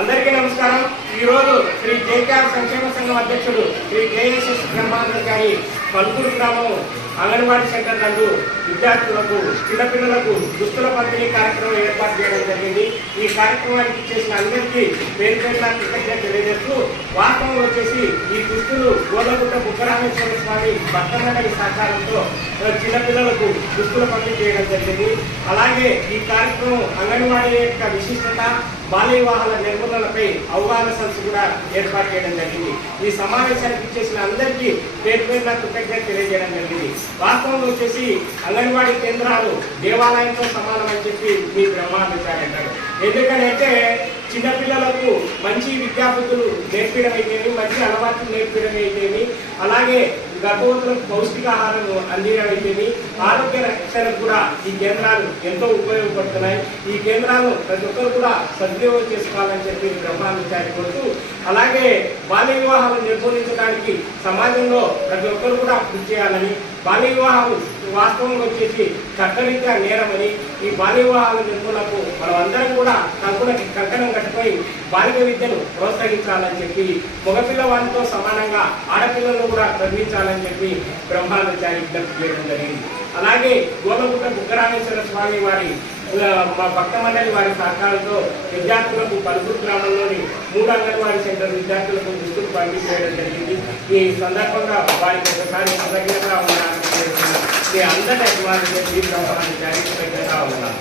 అందరికీ నమస్కారం. ఈ రోజు శ్రీ జేకేఆర్ సంక్షేమ సంఘం అధ్యక్షుడు శ్రీ కేఎస్ఎస్ బ్రహ్మానంద గారి పలుకుడు గ్రామం అంగన్వాడీ సెంటర్ నందు విద్యార్థులకు చిన్నపిల్లలకు దుస్తుల పంపిణీ కార్యక్రమం ఏర్పాటు చేయడం జరిగింది. ఈ కార్యక్రమానికి చేసిన అందరికీ పేరు పేరున కృతజ్ఞత తెలియజేస్తూ వాస్తవం వచ్చేసి ఈ దుస్తులు గోదగుట్ట స్వామి భక్తమండలి సహకారంతో చిన్నపిల్లలకు దుస్తుల పంపిణీ చేయడం జరిగింది. అలాగే ఈ కార్యక్రమం అంగన్వాడీ యొక్క విశిష్టత బాల్య వివాహాల నిర్మూలనపై అవగాహన సదస్సు కూడా ఏర్పాటు చేయడం జరిగింది. ఈ సమావేశానికి చేసిన అందరికీ పేరు పేరున కృతజ్ఞత తెలియజేయడం జరిగింది. వాస్తవంలో వచ్చేసి అంగన్వాడీ కేంద్రాలు దేవాలయంతో సమానం అని చెప్పి మీ బ్రహ్మాండారు అంటారు. ఎందుకంటే మంచి విద్యాబుద్ధులు నేర్పడం అయితేమి మంచి అలవాట్లు నేర్పడం అయితేమి అలాగే గర్భవంతులకు పౌష్టికాహారం అందించడం ఆరోగ్య రక్షణకు కూడా ఈ కేంద్రాలు ఎంతో ఉపయోగపడుతున్నాయి. ఈ కేంద్రాలు ప్రతి ఒక్కరు కూడా సద్వినియోగం చేసుకోవాలని చెప్పి బ్రహ్మాండారి కోరుతూ అలాగే బాల్య వివాహాలు నిర్మూలించడానికి సమాజంలో ప్రతి ఒక్కరు కూడా కృషి చేయాలని బాల్య వివాహాలు వాస్తవంగా వచ్చేసి చట్టరీత్యా నేరమని ఈ బాల్య వివాహాల నిర్మూలకు మనం అందరం కూడా కంకునకి కంకణం కట్టుకొని బాలిక విద్యను ప్రోత్సహించాలని చెప్పి మగపిల్లవాడితో సమానంగా ఆడపిల్లలను కూడా చదివించాలని చెప్పి బ్రహ్మాండాచారి విజ్ఞప్తి చేయడం జరిగింది. అలాగే గోలగుట్ట బుక్కరామేశ్వర స్వామి వారి మా భక్త మండలి వారి సహకారంతో విద్యార్థులకు పలుపురు గ్రామంలోని మూడు అంగన్వాడీ సెంటర్ విద్యార్థులకు దుస్తులు పంపిణీ చేయడం జరిగింది. ఈ సందర్భంగా వారికి ఒకసారి కృతజ్ఞతగా ఉన్నాను మీ అందరి అభిమానులు బ్రహ్మాండాచారి కృతజ్ఞతగా ఉన్నాను.